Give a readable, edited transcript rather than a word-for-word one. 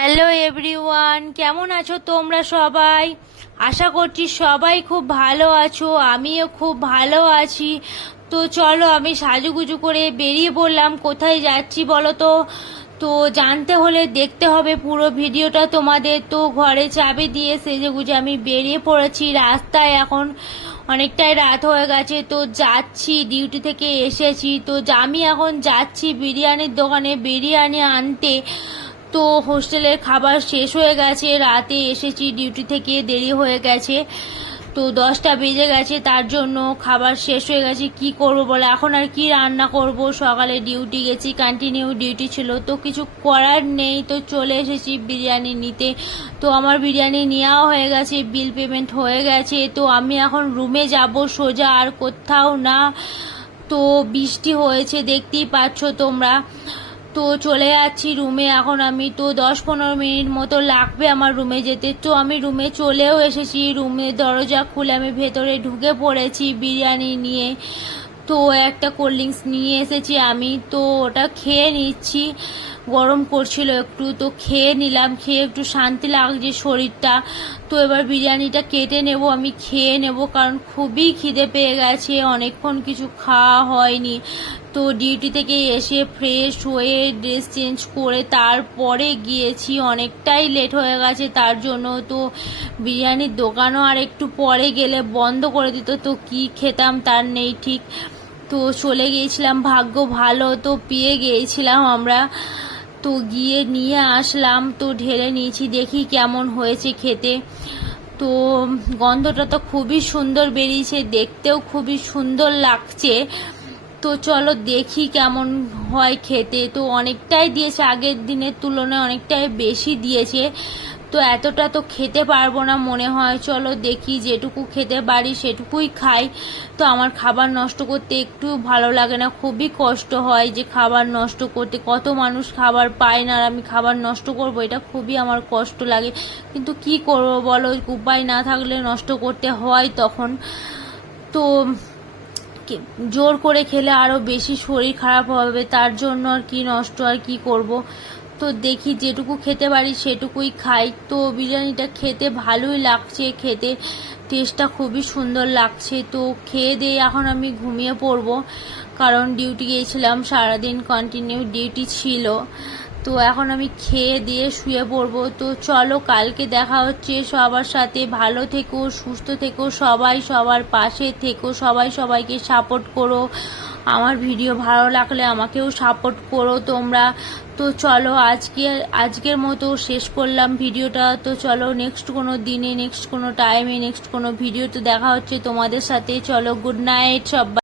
Hello everyone, কেমন আছো তোমরা সবাই? আশা করছি সবাই খুব ভালো আছো, আমিও খুব ভালো আছি। তো চলো, আমি সাজুগুজু করে বেরিয়ে পড়লাম। কোথায় যাচ্ছি বলো তো? তো জানতে হলে দেখতে হবে পুরো ভিডিওটা তোমাদের। তো ঘরে চাবি দিয়ে সেজেগুজে আমি বেরিয়ে পড়েছি রাস্তায়। এখন অনেকটাই রাত হয়ে গেছে, তো যাচ্ছি, ডিউটি থেকে এসেছি। তো আমি এখন যাচ্ছি বিরিয়ানির দোকানে বিরিয়ানি আনতে। তো হোস্টেলের খাবার শেষ হয়ে গেছে, রাতে এসেছি ডিউটি থেকে, দেরি হয়ে গেছে। তো 10টা বেজে গেছে, তার জন্য খাবার শেষ হয়ে গেছে। কি করব বলে, এখন আর কি রান্না করব? সকালে ডিউটি গেছি, কন্টিনিউ ডিউটি ছিল, তো কিছু করার নেই। তো চলে এসেছি বিরিয়ানি নিতে। তো আমার বিরিয়ানি নেওয়া হয়ে গেছে, বিল পেমেন্ট হয়ে গেছে। তো আমি এখন রুমে যাব সোজা, আর কোথাও না। তো বৃষ্টি হয়েছে, দেখতেই পাচ্ছ তোমরা। তো চলে যাচ্ছি রুমে এখন আমি। তো 10-15 মিনিট মতো লাগবে আমার রুমে যেতে। তো আমি রুমে চলেও এসেছি, রুমে দরজা খুলে আমি ভেতরে ঢুকে পড়েছি বিরিয়ানি নিয়ে। তো একটা কোল্ড ড্রিঙ্কস নিয়ে এসেছি আমি, তো ওটা খেয়ে নিচ্ছি। গরম করছিল একটু, তো খেয়ে নিলাম, খেয়ে একটু শান্তি লাগছে শরীরটা। তো এবার বিরিয়ানিটা কেটে নেব, আমি খেয়ে নেব, কারণ খুবই খিদে পেয়ে গেছে, অনেকক্ষণ কিছু খাওয়া হয়নি। তো ডিউটি থেকে এসে ফ্রেশ হয়ে ড্রেস চেঞ্জ করে তারপরে গিয়েছি, অনেকটাই লেট হয়ে গেছে তার জন্য। তো বিরিয়ানির দোকানও আর একটু পরে গেলে বন্ধ করে দিত, তো কি খেতাম তার নেই ঠিক। তো চলে গিয়েছিলাম, ভাগ্য ভালো, তো পেয়ে গিয়েছিলাম আমরা। তো গিয়ে নিয়ে আসলাম, তো ঢেলে নিয়েছি, দেখি কেমন হয়েছে খেতে। তো গন্ধটা তো খুবই সুন্দর বেরিয়েছে, দেখতেও খুবই সুন্দর লাগছে। তো চলো দেখি কেমন হয় খেতে। তো অনেকটাই দিয়েছে, আগের দিনের তুলনায় অনেকটাই বেশি দিয়েছে। তো এতটা তো খেতে পারবো না মনে হয়, চলো দেখি, যেটুকু খেতে পারি সেটুকুই খাই। তো আমার খাবার নষ্ট করতে একটু ভালো লাগে না, খুবই কষ্ট হয় যে খাবার নষ্ট করতে। কত মানুষ খাবার পায় না, আর আমি খাবার নষ্ট করব, এটা খুবই আমার কষ্ট লাগে। কিন্তু কি করব বলো, উপায় না থাকলে নষ্ট করতে হয় তখন। তো জোর করে খেলে আরও বেশি শরীর খারাপ হবে, তার জন্য আর কি নষ্ট আর কি করব। তো দেখি যেটুকু খেতে পারি সেটুকুই খাই। তো বিরিয়ানিটা খেতে ভালোই লাগছে, খেতে টেস্টটা খুবই সুন্দর লাগছে। তো খেয়ে দিয়ে এখন আমি ঘুমিয়ে পড়বো, কারণ ডিউটি গিয়েছিলাম, সারাদিন কন্টিনিউ ডিউটি ছিল। তো এখন আমি খেয়ে দিয়ে শুয়ে পড়বো। তো চলো, কালকে দেখা হচ্ছে সবার সাথে। ভালো থেকো, সুস্থ থেকো, সবাই সবার পাশে থেকো, সবাই সবাইকে সাপোর্ট করো। আমার ভিডিও ভালো লাগলে আমাকেও সাপোর্ট করো তোমরা। তো চলো, আজকের মতো শেষ করলাম ভিডিওটা। তো চলো, নেক্সট কোনো দিনে, নেক্সট কোনো টাইমে, নেক্সট কোনো ভিডিওতে দেখা হচ্ছে তোমাদের সাথে। চলো, গুড নাইট সবাই।